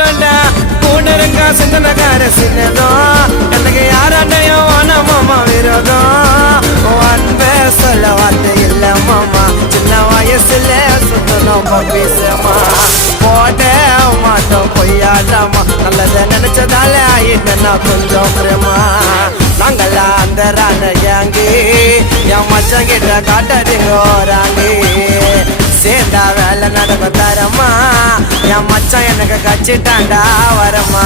மாட்டோண்டா கூட இருக்கா சிந்தனக்கார சின்னதும் எனக்கு யாராண்டையும் வான மாமா விரோதம் அன்பே சொல்ல வார்த்தை இல்ல மாமா சின்ன வயசுல சுத்தணும் பேசுமா போட மாட்டோம் பொய்யாடாமா நல்லத நினைச்சதால ஆயிட்டா கொஞ்சம் பிரமா நாங்களா அந்த ராண ஏங்கி என் மச்சம் கிட்ட காட்டடிங்க ராங்கி சேர்ந்தா வேலை நடக்கும் தரமா என் மச்சான் எனக்கு கச்சிட்டாண்டா வரமா